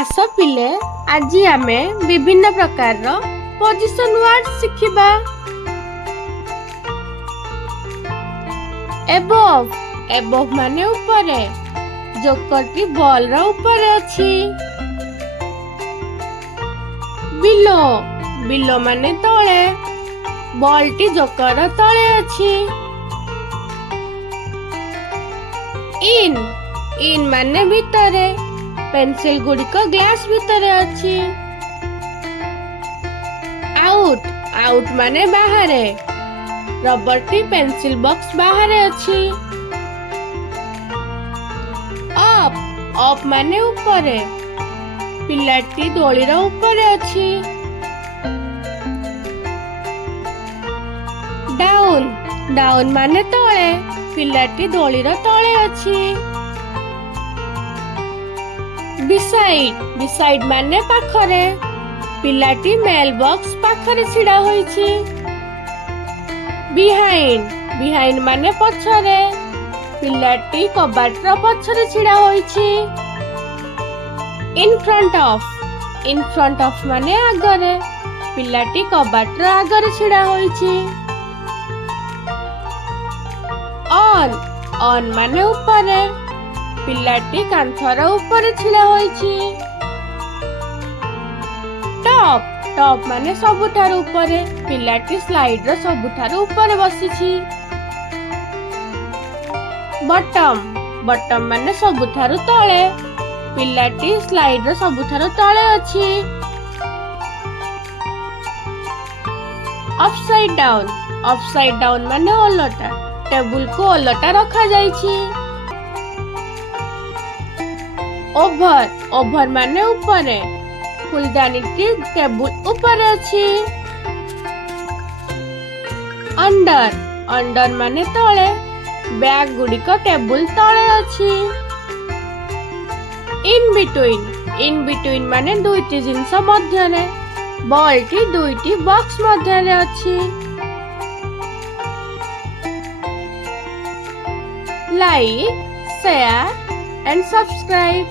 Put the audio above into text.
आस पिले आज आमे विभिन्न प्रकार पोजिशन वर्ड शिखिबा। एबव एबव माने ऊपरे, जोकरटी बॉल रो ऊपरे अछि। बिलो बिलो माने तळे, बॉल टी जोकर तळे अछि। इन इन माने भितरे, पेंसिल गुड़िक ग्लास भितरे अछि। आउट आउट माने बाहरे, रबर टी पेंसिल बॉक्स बाहरे अछि। अप अप माने ऊपरे, पिलाटी दोलीर ऊपरे अछि। डाउन डाउन माने तळे, पिलाटी दोलीर तळे अछि। बिसाइड बिसाइड माने पाखरे, पिलाटी मेल बॉक्स पाखरे छिड़ा होईछि। बिहाइंड बिहाइंड माने पछरे, पिलाटी कबाटर पछरे छिड़ा होईछि। इन फ्रंट ऑफ माने आगरे, पिलाटी कबाटर आगरे छिड़ा होईछि। ऑन ऑन माने ऊपरे, पिलाटी कांथर ऊपरे छिड़ा होईछि। टॉप टॉप माने सबुठार ऊपरे, पिलाटी स्लाइड रो सबुठार ऊपरे बसिछि। बॉटम बॉटम माने सबुठार तळे, पिलाटी स्लाइड रो सबुठार तळे अछि। अपसाइड डाउन माने ओलटा, टेबुल को ओलटा रखा जाईछि। ओभर ओभर माने ऊपरे, फुलदानी टी टेबुल ऊपरे अछि। अंडर अंडर माने तळे, बैग गुड़िक टेबुल तळे अछि। इन बिटवीन माने दुईटी जिंस मध्यरे, बॉल टी दुईटी बॉक्स मध्यरे अछि। Like share and subscribe.